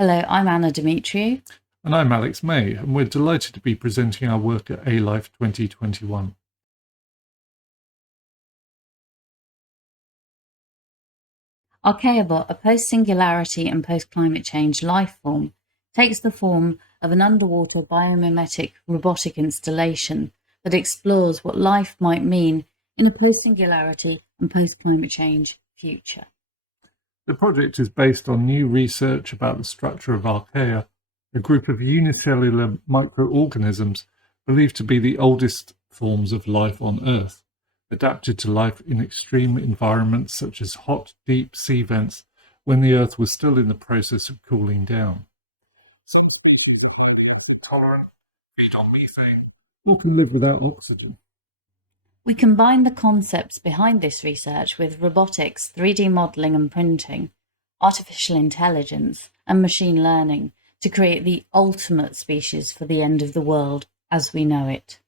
Hello, I'm Anna Dumitriu. And I'm Alex May, and we're delighted to be presenting our work at A-Life 2021. ArchaeaBot, a post-singularity and post-climate change life form, takes the form of an underwater biomimetic robotic installation that explores what life might mean in a post-singularity and post-climate change future. The project is based on new research about the structure of archaea, a group of unicellular microorganisms believed to be the oldest forms of life on Earth, adapted to life in extreme environments such as hot, deep sea vents when the Earth was still in the process of cooling down. Tolerant, feed on methane, or can live without oxygen. We combine the concepts behind this research with robotics, 3D modeling and printing, artificial intelligence, and machine learning to create the ultimate species for the end of the world as we know it.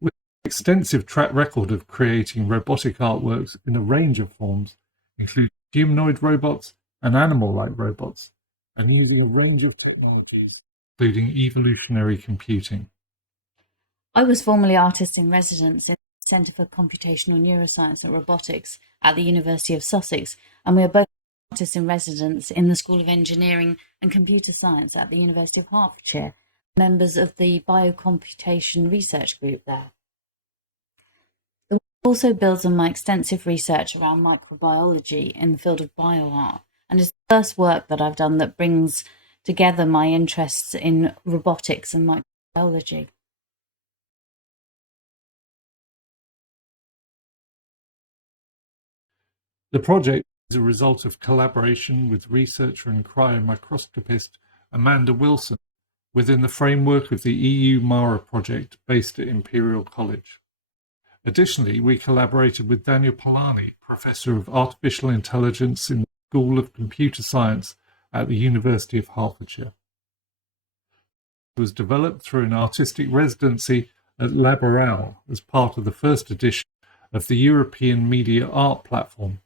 With an extensive track record of creating robotic artworks in a range of forms, including humanoid robots and animal-like robots, and using a range of technologies, including evolutionary computing. I was formerly artist in residence in the Centre for Computational Neuroscience and Robotics at the University of Sussex, and we are both artists in residence in the School of Engineering and Computer Science at the University of Hertfordshire, members of the Biocomputation Research Group there. It also builds on my extensive research around microbiology in the field of bioart, and is the first work that I've done that brings together my interests in robotics and microbiology. The project is a result of collaboration with researcher and cryomicroscopist Amanda Wilson within the framework of the EU MARA project based at Imperial College. Additionally, we collaborated with Daniel Polani, Professor of Artificial Intelligence in the School of Computer Science at the University of Hertfordshire. It was developed through an artistic residency at Laboral as part of the first edition of the European Media Art Platform,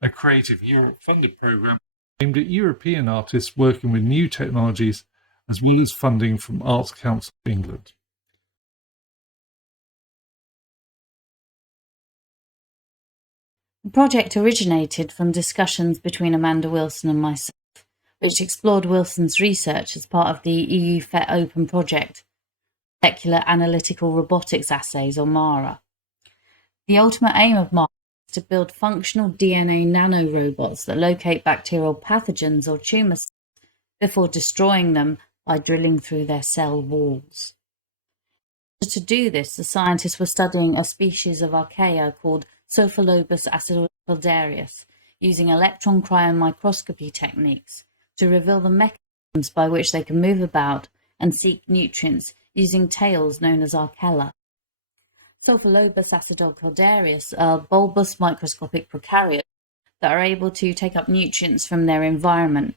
a Creative Europe funded program aimed at European artists working with new technologies, as well as funding from Arts Council of England. The project originated from discussions between Amanda Wilson and myself, which explored Wilson's research as part of the EU FET Open project, Molecular Analytical Robotics Assays, or MARA. The ultimate aim of MARA is to build functional DNA nanorobots that locate bacterial pathogens or tumour cells before destroying them by drilling through their cell walls. To do this, the scientists were studying a species of archaea called Sophilobus acidocaldarius, using electron cryomicroscopy techniques to reveal the mechanisms by which they can move about and seek nutrients using tails known as archella. Sophilobus acidocaldarius are bulbous microscopic prokaryotes that are able to take up nutrients from their environment.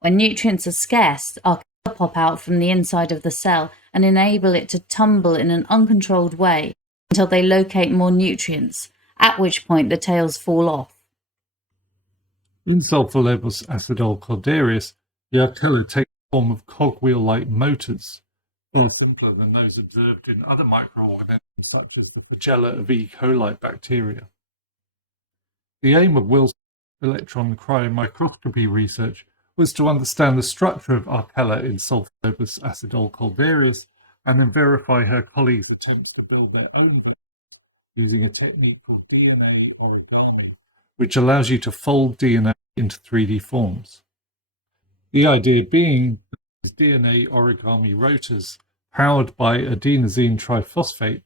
When nutrients are scarce, archaea pop out from the inside of the cell and enable it to tumble in an uncontrolled way until they locate more nutrients, at which point the tails fall off. In Sophilobus acidocaldarius, the archella take the form of cogwheel-like motors, far simpler than those observed in other microorganisms such as the flagella of E. coli bacteria. The aim of Wilson's electron cryomicroscopy research was to understand the structure of archella in Sophilobus acidocaldarius and then verify her colleagues' attempts to build their own box using a technique called DNA origami, which allows you to fold DNA into 3D forms. The idea being that these DNA origami rotors, powered by adenosine triphosphate,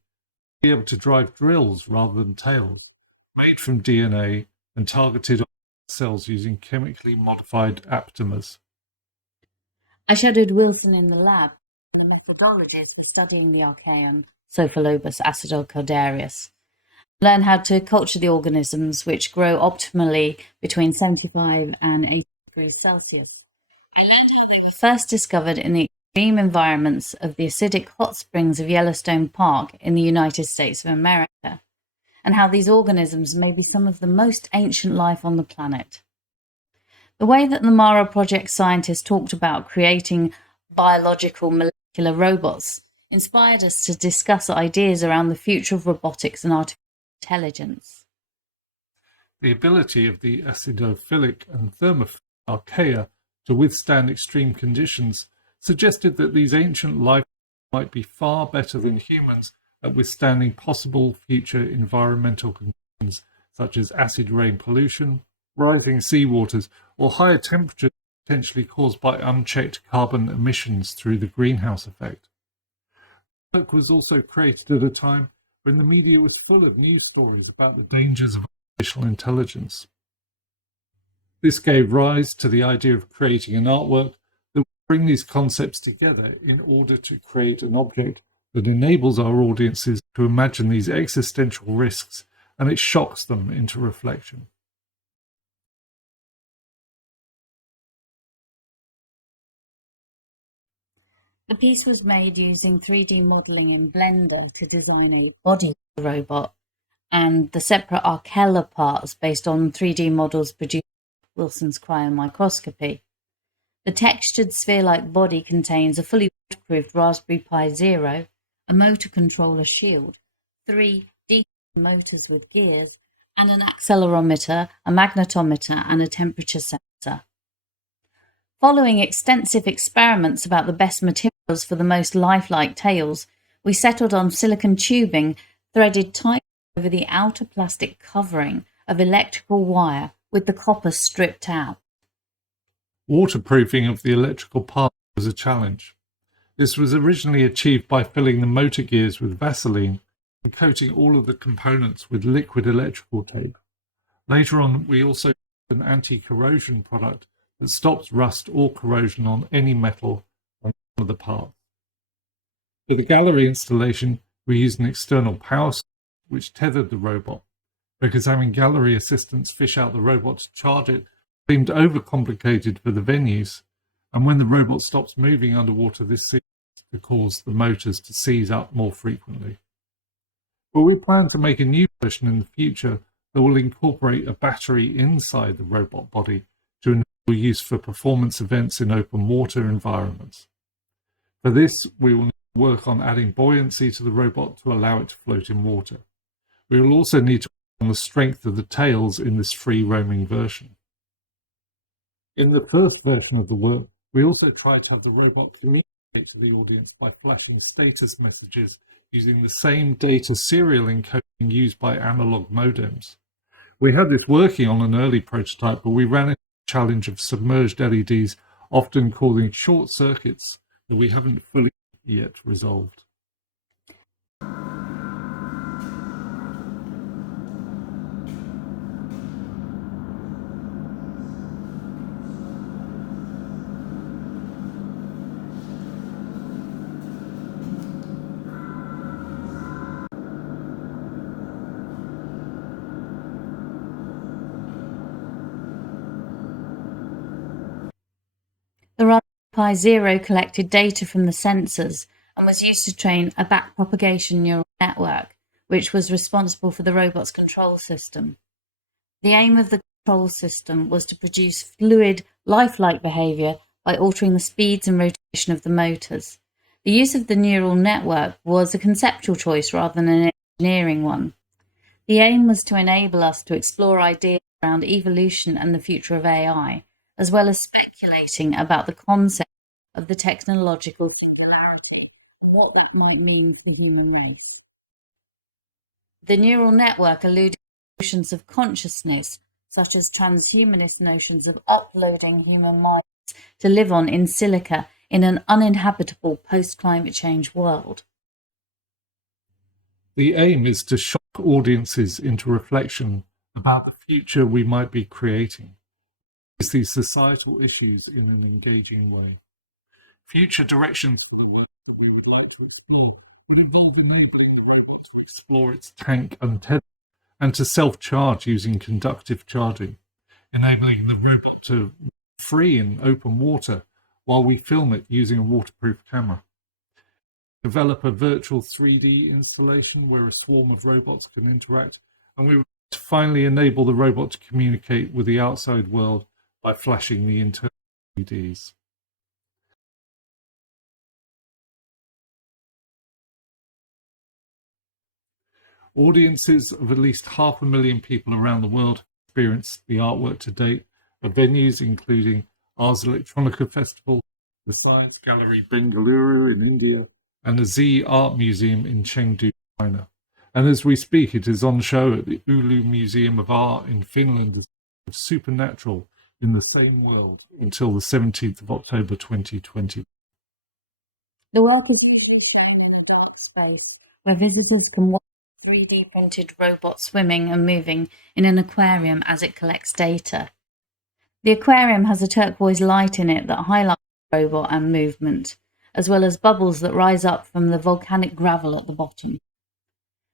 be able to drive drills rather than tails, made from DNA and targeted on cells using chemically modified aptamers. I shadowed Wilson in the lab the methodologies for studying the archaeon Sophilobus acidocaldarius, learn how to culture the organisms which grow optimally between 75 and 80 degrees Celsius. I learned how they were first discovered in the extreme environments of the acidic hot springs of Yellowstone Park in the United States of America, and how these organisms may be some of the most ancient life on the planet. The way that the Mara project scientists talked about creating biological molecular robots inspired us to discuss ideas around the future of robotics and artificial intelligence. The ability of the acidophilic and thermophilic archaea to withstand extreme conditions suggested that these ancient life might be far better than humans at withstanding possible future environmental conditions such as acid rain pollution, rising seawaters, or higher temperatures potentially caused by unchecked carbon emissions through the greenhouse effect. Work was also created at a time when the media was full of news stories about the dangers of artificial intelligence. This gave rise to the idea of creating an artwork that would bring these concepts together in order to create an object that enables our audiences to imagine these existential risks, and it shocks them into reflection. The piece was made using 3D modeling in Blender to design the body of the robot, and the separate Archaea parts based on 3D models produced by Wilson's cryomicroscopy. The textured sphere-like body contains a fully waterproofed Raspberry Pi Zero, a motor controller shield, 3 DC motors with gears, and an accelerometer, a magnetometer, and a temperature sensor. Following extensive experiments about the best materials for the most lifelike tails, we settled on silicon tubing threaded tightly over the outer plastic covering of electrical wire with the copper stripped out. Waterproofing of the electrical part was a challenge. This was originally achieved by filling the motor gears with Vaseline and coating all of the components with liquid electrical tape. Later on, we also used an anti-corrosion product that stops rust or corrosion on any metal on one of the parts. For the gallery installation, we used an external power source which tethered the robot, because having gallery assistants fish out the robot to charge it seemed overcomplicated for the venues, and when the robot stops moving underwater, this seems to cause the motors to seize up more frequently. But we plan to make a new version in the future that will incorporate a battery inside the robot body to enable use for performance events in open water environments. For this, we will need to work on adding buoyancy to the robot to allow it to float in water. We will also need to work on the strength of the tails in this free-roaming version. In the first version of the work, we also tried to have the robot communicate to the audience by flashing status messages using the same data serial encoding used by analog modems. We had this working on an early prototype, but we ran into the challenge of submerged LEDs often causing short circuits that we haven't fully yet resolved. The Raspberry Pi Zero collected data from the sensors and was used to train a backpropagation neural network, which was responsible for the robot's control system. The aim of the control system was to produce fluid, lifelike behavior by altering the speeds and rotation of the motors. The use of the neural network was a conceptual choice rather than an engineering one. The aim was to enable us to explore ideas around evolution and the future of AI, as well as speculating about the concept of the technological singularity and what that might mean for human life. The neural network alluded to notions of consciousness, such as transhumanist notions of uploading human minds to live on in silica in an uninhabitable post-climate change world. The aim is to shock audiences into reflection about the future we might be creating. These societal issues in an engaging way. Future directions for the work that we would like to explore would involve enabling the robot to explore its tank untethered and to self-charge using conductive charging, enabling the robot to free in open water while we film it using a waterproof camera. Develop a virtual 3D installation where a swarm of robots can interact, and we would like to finally enable the robot to communicate with the outside world by flashing the internal LEDs. Audiences of at least 500,000 people around the world have experienced the artwork to date at venues including Ars Electronica Festival, the Science Gallery Bengaluru in India, and the Z Art Museum in Chengdu, China. And as we speak, it is on show at the Oulu Museum of Art in Finland as Supernatural in the same world until the 17th of October 2020. The work is usually shown in a dark space where visitors can watch 3D printed robot swimming and moving in an aquarium as it collects data. The aquarium has a turquoise light in it that highlights the robot and movement, as well as bubbles that rise up from the volcanic gravel at the bottom.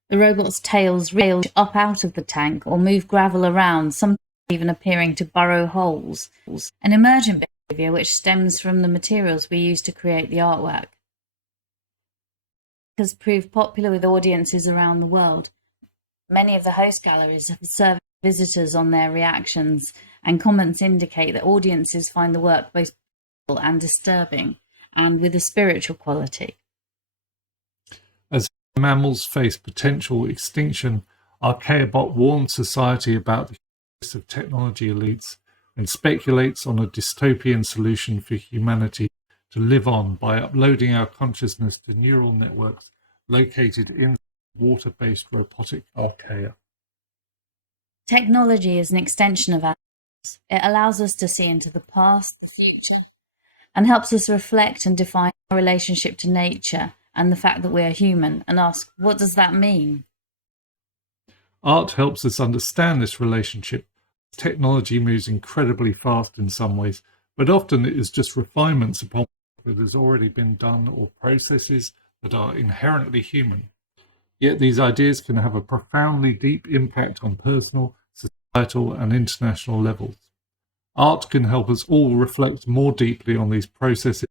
The robot's tails reach up out of the tank or move gravel around, sometimes even appearing to burrow holes, an emergent behaviour which stems from the materials we use to create the artwork. Has proved popular with audiences around the world. Many of the host galleries have surveyed visitors on their reactions, and comments indicate that audiences find the work both beautiful and disturbing, and with a spiritual quality. As mammals face potential extinction, ArchaeaBot warns society about the use of technology elites and speculates on a dystopian solution for humanity to live on by uploading our consciousness to neural networks located in water-based robotic archaea. Technology is an extension of ourselves. It allows us to see into the past, the future, and helps us reflect and define our relationship to nature and the fact that we are human, and ask, what does that mean? Art helps us understand this relationship. Technology moves incredibly fast in some ways, but often it is just refinements upon that has already been done or processes that are inherently human. Yet these ideas can have a profoundly deep impact on personal, societal, and international levels. Art can help us all reflect more deeply on these processes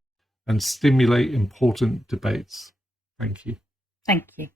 and stimulate important debates. Thank you. Thank you.